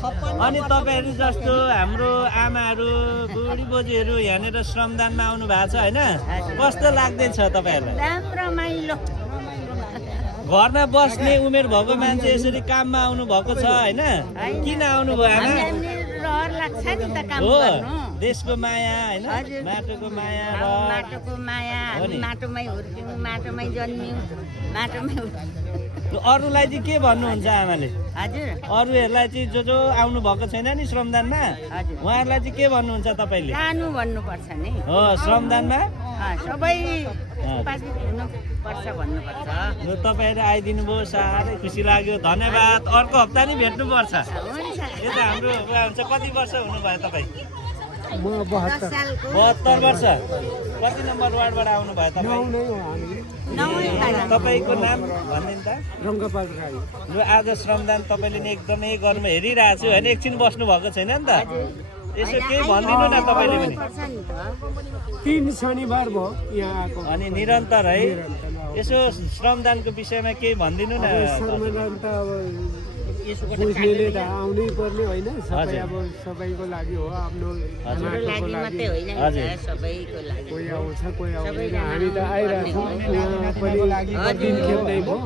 अनि तपाईँहरू जस्तो हाम्रो आमाहरू बुढी बोजूहरू यहाँनिर श्रमदानमा आउनु भएको छ होइन कस्तो लाग्दैछ तपाईँहरूलाई रमाइलो घरमा बस्ने उमेर भएको मान्छे यसरी काममा आउनु भएको छ होइन किन आउनु भयो आमा रहर लाग्छ नि त काम हो गर्नु देशको माया होइन माटोको माया र माटोको माया हामी माटोमै हुर्क्यौँ माटोमै जन्मियौँ माटोमै अरूलाई चाहिँ के भन्नुहुन्छ आमाले हजुर अरूहरूलाई चाहिँ जो आउनु भएको छैन नि श्रमदानमा हजुर उहाँहरूलाई चाहिँ के भन्नुहुन्छ तपाईँले जानु भन्नुपर्छ नि हो श्रमदानमा सबै उपस्थित हुनुपर्छ भन्नुपर्छ ल तपाईँहरू आइदिनु भयो साह्रै खुसी लाग्यो धन्यवाद अर्को हप्ता नि भेट्नुपर्छ हुन्छ यो त हाम्रो हुन्छ कति वर्ष हुनुभयो तपाईँ म 72 72 वर्ष कति नम्बर वार्डबाट आउनु भयो तपाईँ तपाईँको नाम भनिदिनु त रङ्गपाल राई ल आज श्रमदान तपाईँले नि एकदमै गर्नु हेरिरहेको छु होइन एकछिन बस्नु भएको छैन नि त यसो केही भनिदिनु न तपाईँले पनि 3 शनिबार भयो यहाँ आएको अनि निरन्तर है यसो श्रमदानको विषयमा केही भनिदिनु न श्रमदान त अब बुझ्नेले त आउनै पर्ने होइन सबै अब सबैको लागि हो आफ्नो लागि मात्रै होइन सबैको लागि कोही आउँछ कोही आउँदैन हामी त आइरहेछौँ यहाँ पनि दिन खेप्दै भयो